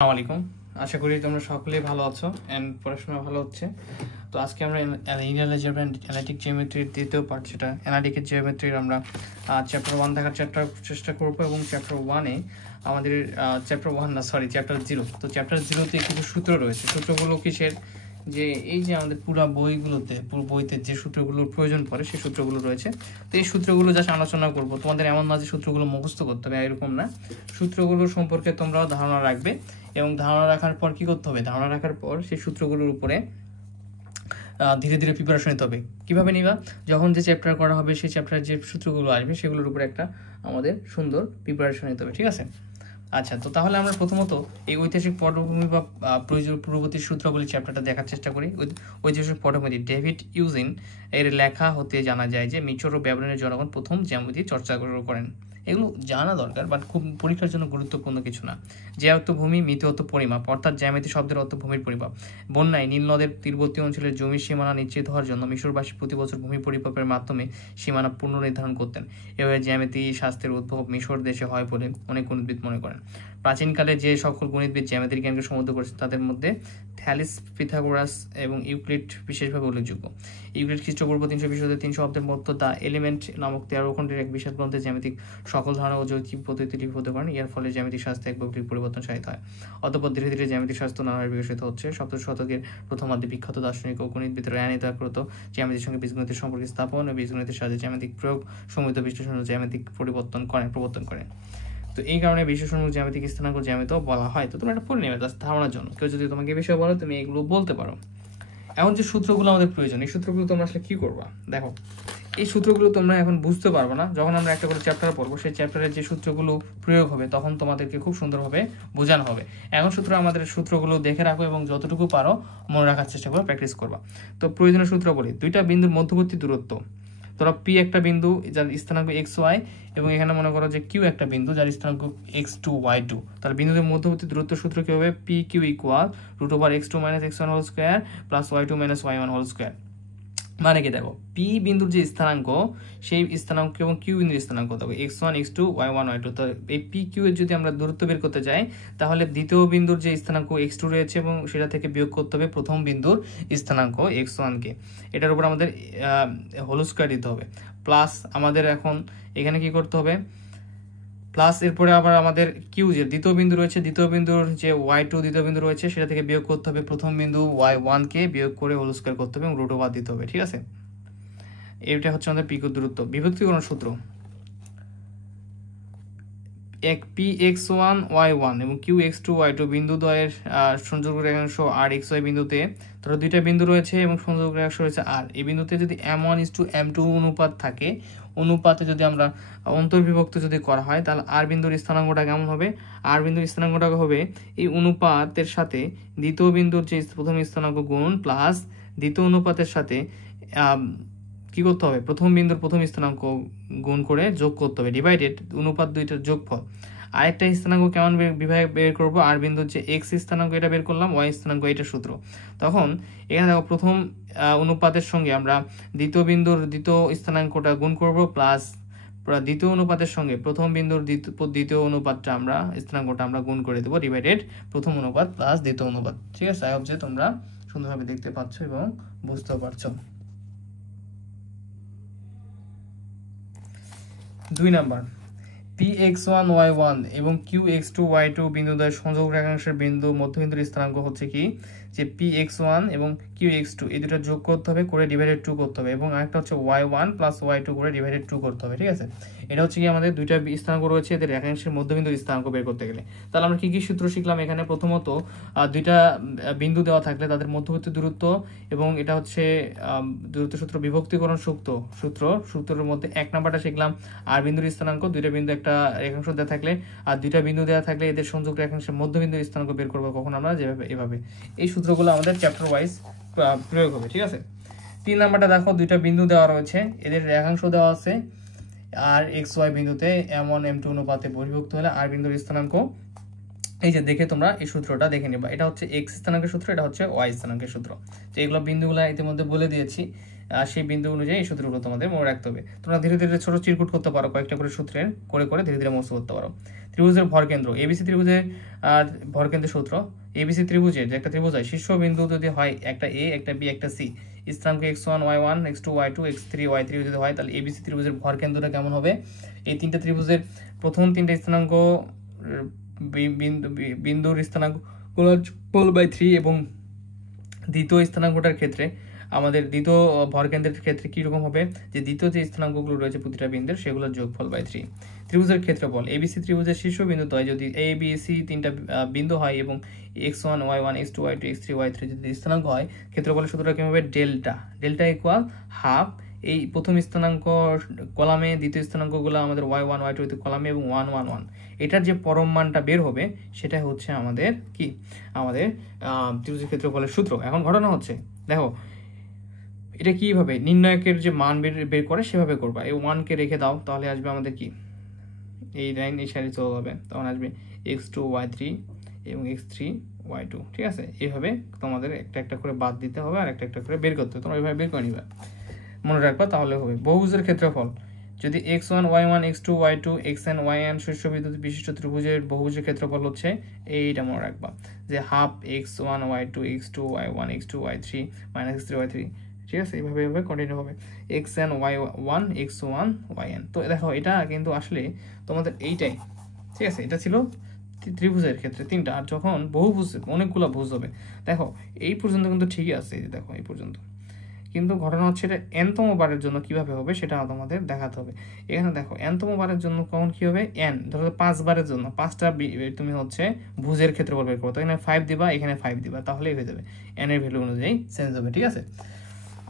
আসসালামু আলাইকুম। আশা করি তোমরা সকলেই ভালো আছো এন্ড পড়াশোনা ভালো হচ্ছে। তো আজকে আমরা লিনিয়ার অ্যালজেব্রা এন্ড অ্যানালিটিক জিওমেট্রির দ্বিতীয় পার্ট, সেটা অ্যানালিটিক জিওমেট্রির আমরা চ্যাপ্টার 1 দেখার চেষ্টা করব। এবং চ্যাপ্টার 1-এ আমাদের চ্যাপ্টার 0। তো চ্যাপ্টার 0-তে কিছু সূত্র রয়েছে। সূত্রগুলো কিসের? যে এই যে আমাদের পুরো বইতে যে সূত্রগুলোর প্রয়োজন পড়ে সেই সূত্রগুলো রয়েছে। তো এই সূত্রগুলো জাস্ট আলোচনা করব। তোমাদের এমন না যে সূত্রগুলো মুখস্থ করতে হবে, এরকম না। সূত্রগুলো সম্পর্কে তোমরাও ধারণা রাখবে এবং ধারণা রাখার পর কি করতে হবে? ধারণা রাখার পর সেই সূত্রগুলোর উপরে ধীরে ধীরে প্রিপারেশন নিতে হবে। কীভাবে নিবা? যখন যে চ্যাপ্টার করা হবে সেই চ্যাপ্টারের যে সূত্রগুলো আসবে সেগুলোর উপরে একটা আমাদের সুন্দর প্রিপারেশন নিতে হবে, ঠিক আছে? আচ্ছা, তো তাহলে আমরা প্রথমত এই ঐতিহাসিক পটভূমি বা পূর্ববর্তী সূত্রগুলি চ্যাপ্টারটা দেখার চেষ্টা করি। ঐতিহাসিক পটভূমি ডেভিড ইউজিন এর লেখা হতে জানা যায় যে মিশর ও ব্যাবিলনের জনগণ প্রথম জ্যামিতি চর্চা করেন। এগুলো জানা দরকার, বাট খুব পরীক্ষার জন্য গুরুত্বপূর্ণ কিছু না। যে অর্থ ভূমি, মিতি অর্থ পরিমাপ, অর্থাৎ জ্যামিতি শব্দের অর্থ ভূমির পরিমাপ। বন্যায় নীল নদের তীরবর্তী অঞ্চলের জমির সীমানা নিশ্চিত হওয়ার জন্য মিশরবাসী প্রতি বছর ভূমি পরিমাপের মাধ্যমে সীমানা পুনর্নির্ধারণ করতেন। এভাবে জ্যামিতি শাস্ত্রের উদ্ভব মিশর দেশে হয় বলে অনেক গণিতবিদ মনে করেন। প্রাচীনকালে যে সকল গণিতবিদ জ্যামিতির জ্ঞানকে সমৃদ্ধ করেছেন তাদের মধ্যে থ্যালিস, পিথাগোরাস এবং ইউক্লিড বিশেষভাবে উল্লেখযোগ্য। ইউক্লিড খ্রিস্টপূর্ব 320 অব্দের মধ্যে দ্য এলিমেন্ট নামক 13 খণ্ডের এক বিশাল গ্রন্থে জ্যামিতিক সকল ধারণা ও জ্যামিতিক পদ্ধতি লিপিবদ্ধ করেন। এর ফলে জ্যামিতিক শাস্ত্রে এক বৈপ্লবিক পরিবর্তন সাধিত হয়। অতঃপর ধীরে ধীরে জ্যামিতিক শাস্ত্র নানাভাবে বিকশিত হচ্ছে। সপ্তদশ শতকের প্রথমার্ধে বিখ্যাত দার্শনিক ও গণিতবিদ র্যানিত জ্যামিতির সঙ্গে বীজগণিতের সম্পর্ক স্থাপন ও বীজগণিতের সাহায্যে জ্যামিতিক প্রয়োগ, সমৃদ্ধ বিশ্লেষণ ও জ্যামিতিক প্রবর্তন করেন। তো এই কারণে বিশেষণমূলক জ্যামিতিক স্থানাঙ্ক জ্যামিতিও বলা হয়। তো তোমরা এটা পড়ে নেবে জাস্ট ধারণার জন্য। কেউ যদি তোমাকে এই বিষয়ে বলো, তুমি এগুলো বলতে পারো। এখন যে সূত্রগুলো আমাদের প্রয়োজন, এই সূত্রগুলো তোমরা আসলে কি করবা? দেখো, এই সূত্রগুলো তোমরা এখন বুঝতে পারবো না। যখন আমরা একটা করে চ্যাপ্টার পড়বো, সেই চ্যাপ্টারের যে সূত্রগুলো প্রয়োগ হবে তখন তোমাদেরকে খুব সুন্দরভাবে বোঝানো হবে। এখন আমাদের সূত্রগুলো দেখে রাখো এবং যতটুকু পারো মনে রাখার চেষ্টা করো, প্র্যাকটিস করবা। তো প্রয়োজনীয় সূত্র বলি, দুইটা বিন্দুর মধ্যবর্তী দূরত্ব। ধরো পি একটা বিন্দু যার স্থানাঙ্ক এক্স ওয়াই, এবং এখানে মনে করো যে কিউ একটা বিন্দু যার স্থানাঙ্ক x2 y2। তাহলে বিন্দুদের মধ্যবর্তী দূরত্ব সূত্র কি হবে? P Q equal √x2 - x1 whole square plus y2 - y1 whole square. মানে কি? দেখো, পি বিন্দুর যে স্থানাঙ্ক সেই স্থানাঙ্ক এবং কিউ বিন্দুর স্থানাঙ্ক দেখো x1 x2 y1 y2। তো এই পি কিউ এর যদি আমরা দূরত্ব বের করতে যাই, তাহলে দ্বিতীয় বিন্দুর যে স্থানাঙ্ক x2 রয়েছে এবং সেটা থেকে বিয়োগ করতে হবে প্রথম বিন্দুর স্থানাঙ্ক x1 কে। এটার উপর আমাদের হোল স্কয়ার দিতে হবে। প্লাস আমাদের এখন এখানে কি করতে হবে? প্লাস এরপরে আবার আমাদের কিউ যে দ্বিতীয় বিন্দু রয়েছে, দ্বিতীয় বিন্দুর যে y2 দ্বিতীয় বিন্দু রয়েছে সেটা থেকে বিয়োগ করতে হবে প্রথম বিন্দু y1 কে, বিয়োগ করে হোল স্কয়ার করতে হবে এবং √ওভার দিতে হবে, ঠিক আছে? এটা হচ্ছে আমাদের পিকুর দূরত্ব। বিভক্তিকরণ সূত্র, এক px1 y1 এবং qx2 y2 বিন্দু দ্বয়ের সংযোগ রেখাংশ আর xy বিন্দুতে, ধরো দুইটা বিন্দু রয়েছে এবং সংযোগ রেখাংশ রয়েছে আর। এই বিন্দুতে যদি m1:m2 অনুপাত থাকে, অনুপাতে যদি আমরা অন্তর্বিভক্ত যদি করা হয়, তাহলে আর বিন্দুর স্থানাঙ্কটা কেমন হবে? আর বিন্দুর স্থানাঙ্কটা হবে এই অনুপাতের সাথে দ্বিতীয় বিন্দুর যে প্রথম স্থানাঙ্ক গুণ প্লাস দ্বিতীয় অনুপাতের সাথে কি করতে হবে? প্রথম বিন্দুর প্রথম স্থানাঙ্ক গুণ করে যোগ করতে হবে, ডিভাইডেড অনুপাত দুইটার যোগফল। আরেকটা স্থানাঙ্ক কেমন বের করবো? আর বিন্দুর যে এক্স স্থানাঙ্ক এটা বের করলাম, ওয়াই স্থানাঙ্ক এটা সূত্র। তখন এখানে দেখো প্রথম অনুপাতের সঙ্গে আমরা দ্বিতীয় বিন্দুর দ্বিতীয় স্থানাঙ্কটা গুণ করব, প্লাস দ্বিতীয় অনুপাতের সঙ্গে প্রথম বিন্দুর দ্বিতীয় অনুপাতটা আমরা স্থানাঙ্কটা আমরা গুণ করে দেবো, ডিভাইডেড প্রথম অনুপাত প্লাস দ্বিতীয় অনুপাত, ঠিক আছে? আই হোপ যে তোমরা সুন্দরভাবে দেখতে পাচ্ছ এবং বুঝতেও পারছো। 2 নাম্বার, px1 y1 এবং qx2 y2 বিন্দুদ্বয়ের সংযোগ রেখাংশের মধ্যবিন্দুর স্থানাঙ্ক হচ্ছে কি? যে px1 এবং qx2 এই দুটো যোগ করতে হবে, করে ডিভাইডেড 2 করতে হবে, এবং আরেকটা হচ্ছে y1 প্লাস y2 করে ডিভাইডেড 2 করতে হবে, ঠিক আছে? এটা হচ্ছে কি আমাদের দুইটা স্থানাঙ্ক রয়েছে, এদের রেখাংশের মধ্যবিন্দুর স্থানাঙ্ক বের করতে গেলে। তাহলে আমরা কি কি সূত্র শিখলাম এখানে? প্রথমত দুইটা বিন্দু দেওয়া থাকলে তাদের মধ্যবর্তী দূরত্ব, এবং এটা হচ্ছে দূরত্ব সূত্র বিভক্তিকরণ সূত্রের মধ্যে 1 নাম্বারটা শিখলাম আর বিন্দুর স্থানাঙ্ক। দুইটা বিন্দু একটা রেখাংশ দেওয়া থাকলে আর দুইটা বিন্দু দেওয়া থাকলে এদের সংযোগ রেখাংশের মধ্যবিন্দুর স্থানাঙ্ক বের করবো কখন আমরা? যেভাবে এভাবে। এই সূত্রগুলো আমাদের চ্যাপ্টার ওয়াইজ প্রয়োগ হবে, ঠিক আছে? 3 নাম্বারটা দেখো, দুইটা বিন্দু দেওয়া রয়েছে, এদের রেখাংশ দেওয়া আছে আর এক্স ওয়াই বিন্দুতে m1 m2 অনুপাতে বহির্ভুক্ত হলে আর বিন্দুর স্থানাঙ্ক এই যে দেখে তোমরা এই সূত্রটা দেখে নিবা। এটা হচ্ছে এক্স স্থানাঙ্কের সূত্র, এটা হচ্ছে ওয়াই স্থানাঙ্কের সূত্র। তো এগুলো বিন্দুগুলো ইতিমধ্যে বলে দিয়েছি, সেই বিন্দু অনুযায়ী এই সূত্রগুলো তোমাদের মনে রাখতে হবে। তোমরা ধীরে ধীরে ছোট চিরকুট করতে পারো, কয়েকটা করে সূত্রের করে ধীরে ধীরে মুখস্থ করতে পারো। ত্রিভুজের ভরকেন্দ্র, এবিসি ত্রিভুজের ভরকেন্দ্রের সূত্র, এবিসি ত্রিভুজের যে একটা ত্রিভুজ হয় শীর্ষবিন্দু যদি হয় একটা এ, একটা বি, একটা সি, স্থানাঙ্ক x1 y1 x2 y2 x3 y3 যদি হয়, তাহলে এবিসি ত্রিভুজের ভরকেন্দ্রটা কেমন হবে? এই তিনটা ত্রিভুজের প্রথম তিনটা স্থানাঙ্ক বিন্দুর স্থানাঙ্ক যোগফল বাই 3 এবং দ্বিতীয় স্থানাঙ্কটার ক্ষেত্রে আমাদের দ্বিতীয় ভরকেন্দ্রের ক্ষেত্রে কীরকম হবে, যে দ্বিতীয় যে স্থানাঙ্কগুলো রয়েছে প্রতিটা বিন্দুর সেগুলোর যোগফল বাই 3। ত্রিভুজের ক্ষেত্রফল, এবিসি ত্রিভুজের শীর্ষবিন্দুদ্বয় যদি এ বি সি তিনটা বিন্দু হয় এবং x1 y1 x2 y2 x3 y3 যদি স্থানাঙ্ক হয়, ক্ষেত্রফলের সূত্রটা কেমন হবে? ডেল্টা ইকুয়াল হাফ এই প্রথম স্থানাঙ্ক কলামে, দ্বিতীয় স্থানাঙ্কগুলো আমাদের y1 y2 কলামে এবং 1 1 1, এটার যে পরম মানটা বের হবে সেটা হচ্ছে আমাদের কি, আমাদের ত্রিভুজের ক্ষেত্রফলের সূত্র। এখন ঘটনা হচ্ছে দেখো এটা কিভাবে নির্ণায়কের যে মান বের করে সেভাবে করবা। এই 1 কে রেখে দাও, তাহলে আসবে আমাদের কি, এই লাইন এই সাইডে চলে যাবে, তখন আসবে x2 y3 এবং x3 y2। ঠিক আছে, এইভাবে তোমাদের একটা একটা করে বাদ দিতে হবে আর একটা একটা করে বের করতে হবে, তোমরা এইভাবে বের করে নিবা, মনে রাখবা, তাহলে হবে। বহুভুজের ক্ষেত্রফল, যদি x1 y1 x2 y2 xn yn শীর্ষবিন্দু বিশিষ্ট ত্রিভুজের বহুভুজের ক্ষেত্রফল হচ্ছে এইটা, মনে রাখবা যে half x1 y2 x2 y1 x2 y3 minus x3 y3। ঠিক আছে, এইভাবে এইভাবে কন্টিনিউ হবে xn y1 x1 yn। তো দেখো এটা কিন্তু আসলে তোমাদের এইটাই, ঠিক আছে, এটা ছিল ত্রিভুজের ক্ষেত্রে তিনটা, আর যখন বহুভুজ অনেকগুলো ভুজ হবে, দেখো এই পর্যন্ত কিন্তু ঠিকই আছে, দেখো এই পর্যন্ত, কিন্তু ঘটনা হচ্ছে এটা এনতম বারের জন্য কিভাবে হবে সেটা তোমাদের দেখাতে হবে। এখানে দেখো এনতম বারের জন্য কখন কি হবে, এন ধরো 5 বারের জন্য 5টা তুমি হচ্ছে ভুজের ক্ষেত্রফল বের করো, এখানে 5 দিবা, এখানে 5 দিবা, তাহলেই হয়ে যাবে, এন এর ভ্যালু অনুযায়ী চেঞ্জ হবে। ঠিক আছে,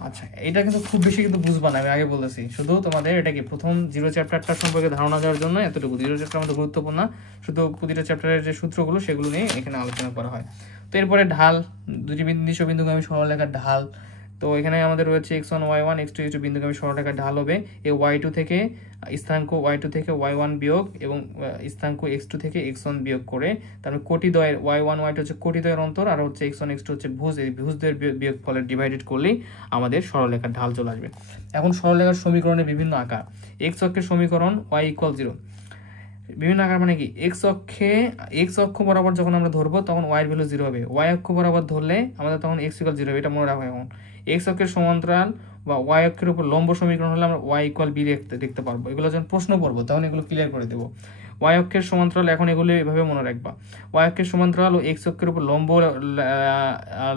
আচ্ছা এটা কিন্তু খুব বেশি কিন্তু বুঝবা না, আমি আগে বলেছি, শুধু তোমাদের এটা কি প্রথম 0 চ্যাপ্টারটা সম্পর্কে ধারণা দেওয়ার জন্য এতটুকু। 0 চ্যাপ্টার আমাদের গুরুত্বপূর্ণ, শুধু প্রতিটা চ্যাপ্টারের যে সূত্রগুলো সেগুলো নিয়ে এখানে আলোচনা করা হয়। তো এরপরে ঢাল, দুটি বিন্দুগামী সরলরেখার ঢাল। তো এখানে আমাদের রয়েছে x1 y1 x2 x2 বিন্দুগামী সরলরেখার ঢাল হবে এই y2 থেকে স্থানাঙ্ক y2 থেকে y1 বিয়োগ এবং স্থানাঙ্ক x2 থেকে x1 বিয়োগ করে, তারপরে কোটিদ্বয়ের y1 y2 হচ্ছে কোটিদ্বয়ের অন্তর, আর হচ্ছে x1 x2 হচ্ছে ভুজ, এই ভুজদের বিয়োগফলের ডিভাইডেড করলেই আমাদের সরলরেখার ঢাল চলে আসবে। এখন সরলরেখার সমীকরণের বিভিন্ন আকার, x অক্ষের সমীকরণ y = 0, বিভিন্ন আকার মানে কি, x অক্ষ বরাবর যখন আমরা ধরবো তখন y এর ভ্যালু 0 হবে, y অক্ষ বরাবর ধরলে আমাদের তখন x = 0 হবে, এটা মনে রাখো। এখন x অক্ষের সমান্তরাল বা y অক্ষের উপর লম্ব সমীকরণ হলে আমরা y = b দেখতে পারবো, এগুলো যখন প্রশ্ন পড়বো তখন এগুলো ক্লিয়ার করে দেবো। y অক্ষের সমান্তরাল, এখন এগুলো এভাবে মনে রাখবা, y অক্ষের সমান্তরাল ও x অক্ষের উপর লম্ব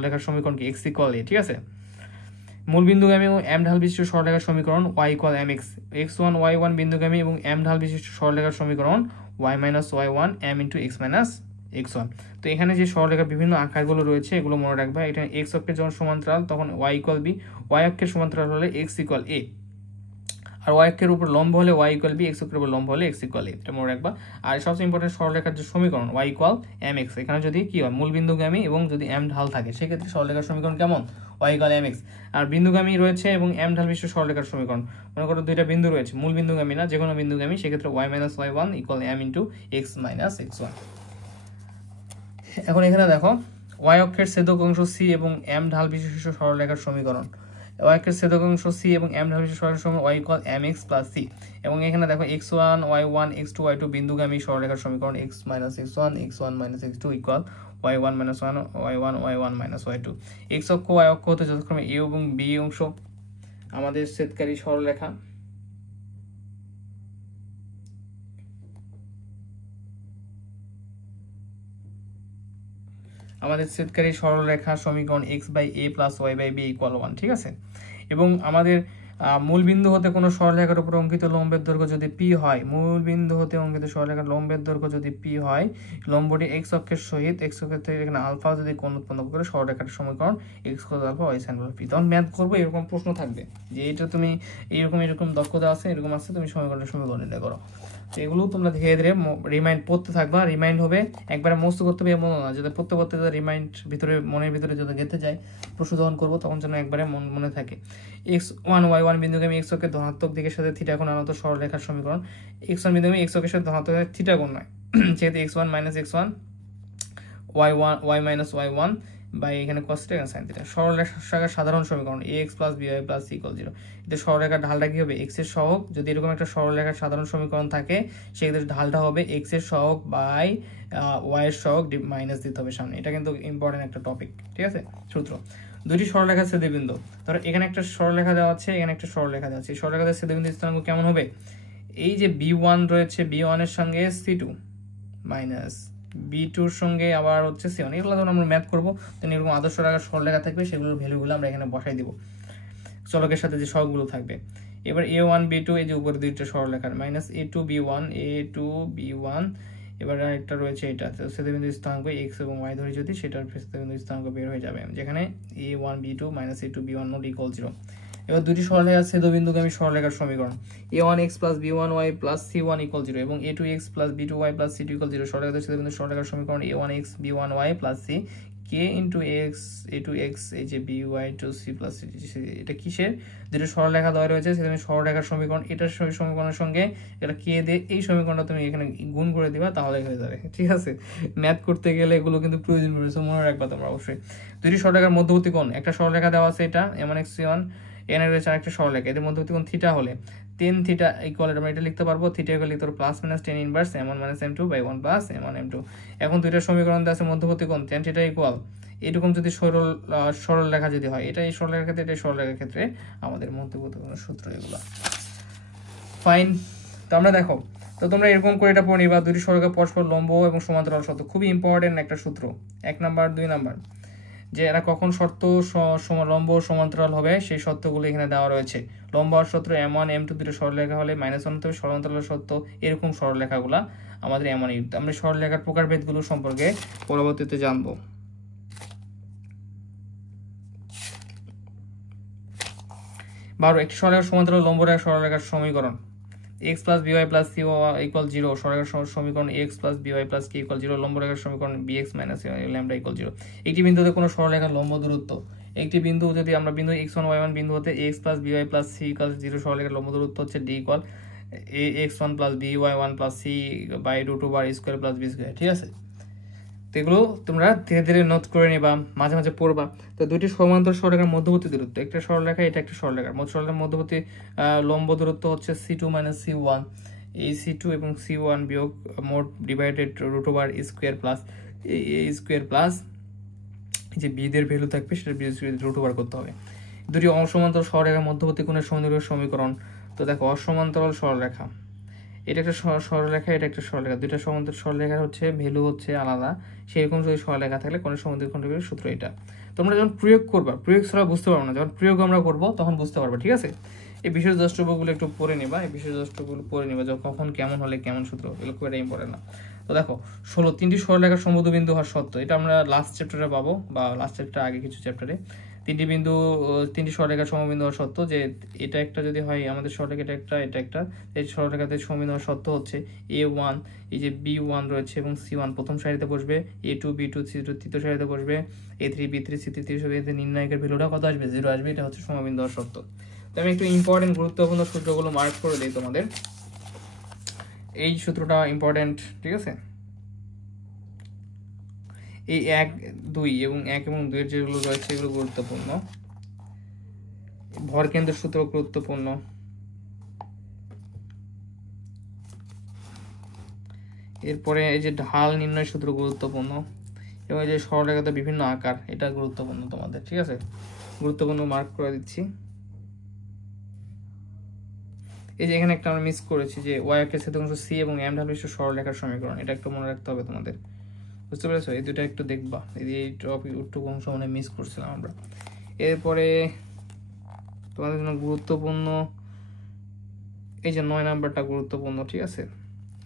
লেখার সমীকরণ কি, x = a। ঠিক আছে, মূল বিন্দুগামী ও m ঢাল বিশিষ্ট সরলরেখার সমীকরণ y = mx, x1 y1 বিন্দুগামী এবং m ঢাল বিশিষ্ট সরলরেখার সমীকরণ y - y1 m * x - x1। তো এখানে যে সরলরেখার বিভিন্ন আকারগুলো রয়েছে এগুলো মনে রাখবা। এটা x অক্ষের যখন সমান্তরাল তখন y = b, y অক্ষের সমান্তরাল হলে x = a, আর y অক্ষের উপর লম্ব হলে y = b, x অক্ষের উপর লম্ব হলে x = a, এটা মনে রাখবা। আর সবচেয়ে ইম্পর্টেন্ট সরলরেখার যে সমীকরণ y = mx, এখানে যদি কি হয় মূল বিন্দুগামী এবং যদি m ঢাল থাকে সেক্ষেত্রে সরলরেখার সমীকরণ কেমন, y = mx। আর বিন্দুগামী রয়েছে এবং m ঢাল বিশিষ্ট সরলরেখার সমীকরণ, মনে করো দুইটা বিন্দু রয়েছে, মূল বিন্দুগামী না, যে কোনো বিন্দুগামী, সেক্ষেত্রে y - y1 = m * x - x1। এখন এখানে দেখো y অক্ষের ছেদক অংশ c এবং m ঢাল বিশিষ্ট সরলরেখার সমীকরণ, y অক্ষের ছেদক অংশ c এবং m ঢাল বিশিষ্ট সরলরেখার সমীকরণ y = mx + c। এবং এখানে দেখো x1 y1 x2 y2 বিন্দুগামী সরলরেখার সমীকরণ x - x1 x1 - x2 = y1 - y1 y1 y1 - y2। x অক্ষ y অক্ষ হতে যথাক্রমে a এবং b অংশ আমাদের ছেদকারী সরলরেখা। আমাদের ছেদকারী সরলরেখা সমীকরণ x/a + y/b = 1। ঠিক আছে, এবং আমাদের মূল বিন্দু হতে কোনো সরলরেখার উপর অঙ্কিত লম্বের দৈর্ঘ্য যদি p হয়, মূল বিন্দু হতে অঙ্কিত সরলরেখার লম্বের দৈর্ঘ্য যদি p হয়, লম্বটি x অক্ষের সহিত x অক্ষের থেকে এখানে আলফা যদি কোণ উৎপন্ন করে সরলরেখার সমীকরণ x cos α y sin p। তখন ম্যাথ করবো, এরকম প্রশ্ন থাকবে যে এটা তুমি এরকম দক্ষতা আছে, এরকম আছে, তুমি সমীকরণ নির্ণয় করো। তো এগুলো তোমরা ধীরে ধীরে রিমাইন্ড পড়তে থাকবা, রিমাইন্ড হবে, একবারে মুখস্থ করতে হবে এমন না, যাতে পড়তে পড়তে রিমাইন্ড ভিতরে মনের ভিতরে যদি গেঁথে যায় প্রশ্ন যখন করবো তখন যেন একবারে মনে থাকে। x1 y1 বিন্দুগামী x অক্ষের ধনাত্মক দিকের সাথে থিটা কোণ আনত সরলরেখার সমীকরণ, x1 বিন্দুগামী x অক্ষের সাথে ধনাত্মক থিটা কোণ নয়, যেহেতু x1 - x1 y1 y - y1 by এখানে cos θ এখানে sin θ। সরলরেখার সাধারণ সমীকরণ ax + by + c = 0। এতে সরলরেখার ঢালটা কি হবে? x এর সহগ। যদি এরকম একটা সরলরেখার সাধারণ সমীকরণ থাকে সেক্ষেত্রে ঢালটা হবে x এর সহগ বাই y এর সহগ মাইনাস দিতে হবে সামনে। এটা কিন্তু ইম্পর্টেন্ট একটা টপিক, ঠিক আছে? সূত্র দুটি সরলরেখার ছেদবিন্দু, ধরো এখানে একটা সরলরেখা দেওয়া আছে, এখানে একটা সরলরেখা দেওয়া আছে। এই সরলরেখার ছেদবিন্দু স্থানাঙ্ক কেমন হবে? এই যে b1 রয়েছে, b1 এর সঙ্গে c2 মাইনাস b2 এর সঙ্গে আবার হচ্ছে c1। এগুলো যখন আমরা ম্যাথ করবো তখন এরকম আদর্শ রেখার সরলরেখা থাকবে, সেগুলোর ভ্যালুগুলো আমরা এখানে বসাই দিব চলকের সাথে যে সহগগুলো থাকবে। এবার a1 b2 এই যে উপরে দুইটা সরলরেখার মাইনাস a2 b1 এবার আরেকটা রয়েছে এটা ছেদবিন্দু স্থানাঙ্ক x এবং y ধরে যদি সেটার ছেদবিন্দু স্থানাঙ্ক বের হয়ে যাবে, যেখানে a1 b2 - a2 b1 ≠ 0। এবার দুটি সরলরেখার ছেদবিন্দুকে আমি সরলরেখার সমীকরণ a1x + b1y + c1 = 0 এবং a2x + b2y + c2 = 0 সরলরেখার ছেদবিন্দু সরলরেখার সমীকরণ a1x b1y + c k * x a2x এই যে by to c + c। এটা কিসের? দুটো সরলরেখা দেওয়া রয়েছে, সেখানে সরলরেখার সমীকরণ, এটার সমীকরণের সঙ্গে এটা কে দিয়ে এই সমীকরণটা তুমি এখানে গুণ করে দিবা, তাহলে হয়ে যাবে, ঠিক আছে? ম্যাথ করতে গেলে এগুলো কিন্তু প্রয়োজন পড়েছে, মনে রাখবা তোমরা অবশ্যই। দুটি সরলরেখার মধ্যবর্তী কোণ, একটা সরলরেখা দেওয়া আছে এটা m1x c1, এখানে রয়েছে আরেকটা সরলরেখা, এদের মধ্যবর্তী কোণ থিটা হলে tan θ = আমরা এটা লিখতে পারবো থিটা = লিখতে পারবো + tan inverse m1 - m2 / 1 + m1 m2। এখন দুইটা সমীকরণ দেওয়া আছে মধ্যবর্তী কোণ tan θ = এরকম যদি সরল রেখা যদি হয়, এটা এই সরল রেখার ক্ষেত্রে, এটা সরল রেখার ক্ষেত্রে আমাদের মধ্যবর্তী কোণের সূত্র এগুলো। ফাইন। তো আমরা দেখো, তো তোমরা এরকম করে এটা পড়ে নিবা, দুটি সরলরেখা পরস্পর লম্ব এবং সমান্তরাল শর্ত, খুবই ইম্পর্টেন্ট একটা সূত্র। 1 নাম্বার 2 নাম্বার যে এরা কখন শর্ত লম্ব সমান্তরাল হবে সেই শর্তগুলো এখানে দেওয়া রয়েছে। লম্ব হওয়ার সূত্র m1 m2 দুটো সরলরেখা হলে -1 হতে হবে, সমান্তরাল শর্ত এরকম সরলরেখাগুলো আমাদের এমন। আমরা সরলরেখার প্রকারভেদগুলো সম্পর্কে পরবর্তীতে জানবো। একটি সরলরেখার সমান্তরাল লম্ব রেখা সরলরেখার সমীকরণ x + by + c = 0 সরলরেখার সমীকরণ x + by + k = 0 লম্ব রেখার সমীকরণ bx - λ = 0। একটি বিন্দুতে কোনো সরলরেখার লম্ব দূরত্ব, একটি বিন্দু যদি আমরা বিন্দু x1 y1 বিন্দু হতে x + by + c = 0 সরলরেখার লম্ব দূরত্ব হচ্ছে d = ax1 + by1 + c /√2² + b², ঠিক আছে? তো এগুলো তোমরা ধীরে ধীরে নোট করে নিবা, মাঝে মাঝে পড়বা। তো দুইটি সমান্তরাল সরলরেখার মধ্যবর্তী দূরত্ব, একটা সরলরেখা এটা একটা সরলরেখা, সরলরেখার মধ্যবর্তী লম্ব দূরত্ব হচ্ছে c2 - c1, এই c2 এবং c1 বিয়োগ মোট ডিভাইডেড √2² প্লাস a² প্লাস যে b দের ভ্যালু থাকবে সেটা b² করতে হবে। দুটি অসমান্তরাল সরলরেখার মধ্যবর্তী কোণের সৌন্দর্য সমীকরণ। তো দেখো অসমান্তরাল সরলরেখা, এটা একটা সরলরেখা, এটা একটা সরলরেখা, দুইটা সমান্তরাল সরলরেখার হচ্ছে ভ্যালু হচ্ছে আলাদা, সেরকম যদি সরলরেখা থাকলে কোণের সমান্তরাল কোণের সূত্র এটা। তোমরা যখন প্রয়োগ করবা, প্রয়োগ ছাড়া বুঝতে পারবে না, যখন প্রয়োগ আমরা করবো তখন বুঝতে পারবা, ঠিক আছে? এই বিশেষ দ্রষ্টব্যগুলো একটু পড়ে নিবা, এই বিশেষ দ্রষ্টব্যগুলো পড়ে নিবা, যখন কখন কেমন হলে কেমন সূত্র, এগুলো খুব একটা ইম্পর্টেন্ট না। তো দেখো 16 তিনটি সরলরেখার সমুদ্র বিন্দু হওয়ার সত্য, এটা আমরা লাস্ট চ্যাপ্টারে পাবো বা লাস্ট চ্যাপ্টার আগে কিছু চ্যাপ্টারে। তিনটি সরলরেখার সমবিন্দু হওয়ার সত্য, যে এটা একটা যদি হয় আমাদের সরলরেখা এটা একটা এই সরলরেখাতে সমবিন্দু হওয়ার সত্য হচ্ছে a1 এই যে b1 রয়েছে এবং c1 প্রথম সারিতে বসবে, a2 b2 c2 তৃতীয় সারিতে বসবে, a3 b3 c3 তৃতীয় সারিতে, নির্ণায়কের ভ্যালুটা কত আসবে? 0 আসবে। এটা হচ্ছে সমবিন্দু হওয়ার সত্য। তো আমি একটু ইম্পর্টেন্ট গুরুত্বপূর্ণ সূত্রগুলো মার্ক করে দিই তোমাদের। এই সূত্রটা ইম্পর্টেন্ট, ঠিক আছে? এই 1 2 এবং 1 এবং 2 এর যেগুলো রয়েছে এগুলো গুরুত্বপূর্ণ। ভর কেন্দ্রের সূত্র গুরুত্বপূর্ণ। এরপরে এই যে ঢাল নির্ণয় সূত্র গুরুত্বপূর্ণ, এবং এই যে সরলরেখাতে বিভিন্ন আকার, এটা গুরুত্বপূর্ণ তোমাদের, ঠিক আছে? গুরুত্বপূর্ণ মার্ক করে দিচ্ছি। এই যে এখানে একটা আমরা মিস করেছি যে y অক্ষের ছেদকাংশ c এবং m ঢাল বিশিষ্ট সরলরেখার সমীকরণ, এটা একটু মনে রাখতে হবে তোমাদের, বুঝতে পেরেছো? এই দুটো একটু দেখবা, এই টপিক একটু অংশ মানে মিস করছিলাম আমরা। এরপরে তোমাদের জন্য গুরুত্বপূর্ণ এই যে 9 নাম্বারটা গুরুত্বপূর্ণ, ঠিক আছে?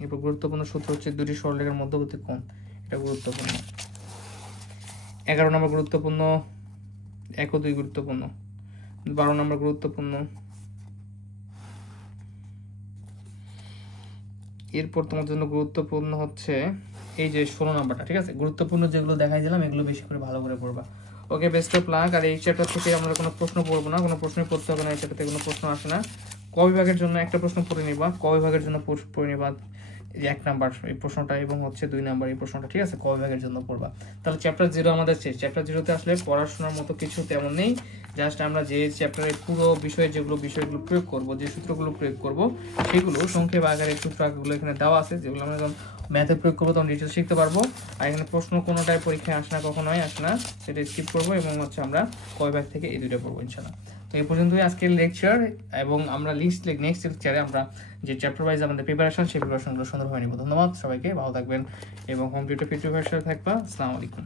এরপর গুরুত্বপূর্ণ সূত্র হচ্ছে দুটি সরলরেখার মধ্যবর্তী কোণ, এটা গুরুত্বপূর্ণ। 11 নম্বর গুরুত্বপূর্ণ, 1 ও 2 গুরুত্বপূর্ণ। 12 নম্বর গুরুত্বপূর্ণ। এরপর তোমার জন্য গুরুত্বপূর্ণ হচ্ছে এই যে 16 নাম্বারটা, ঠিক আছে? গুরুত্বপূর্ণ যেগুলো দেখাই দিলাম এগুলো বেশি করে ভালো করে পড়বা। ওকে, বেস্ট অফ লাক। আর এই চ্যাপ্টার থেকে আমরা কোনো প্রশ্ন পড়বো না, কোনো প্রশ্নই পড়তে হবে না, এই চ্যাপ্টার থেকে কোনো প্রশ্ন আসে না। ক বিভাগের জন্য একটা প্রশ্ন পড়ে নিবা, ক বিভাগের জন্য পড়ে নিবা যে 1 নাম্বার এই প্রশ্নটা এবং হচ্ছে 2 নাম্বার এই প্রশ্নটা, ঠিক আছে, ক বিভাগের জন্য পড়বা। তাহলে চ্যাপ্টার 0 আমাদের শেষ। চ্যাপ্টার 0-তে আসলে পড়াশোনার মতো কিছু তেমন নেই, জাস্ট আমরা যে চ্যাপ্টারের পুরো বিষয়গুলো প্রয়োগ করব, যে সূত্রগুলো প্রয়োগ করব সেগুলো সংক্ষেপ আকারে সূত্র আকারগুলো এখানে দেওয়া আছে, যেগুলো আমরা যখন ম্যাথে প্রয়োগ করবো তখন ডিটেলস শিখতে পারবো। আর এখানে প্রশ্ন কোনোটাই পরীক্ষায় আসে না, কখনোই আসে না, সেটা স্কিপ করবো এবং হচ্ছে আমরা ক বিভাগ থেকে এই 2টা পড়বো ইনশাআল্লাহ। তো এই পর্যন্তই আজকের লেকচার, এবং আমরা নেক্সট লেকচারে আমরা যে চ্যাপ্টার ওয়াইজ আমাদের প্রিপারেশন, সেই প্রিপারেশনগুলো সুন্দরভাবে নিব। ধন্যবাদ সবাইকে, ভালো থাকবেন এবং হোম টিউটর ফিউচার থাকবা। আসসালামু আলাইকুম।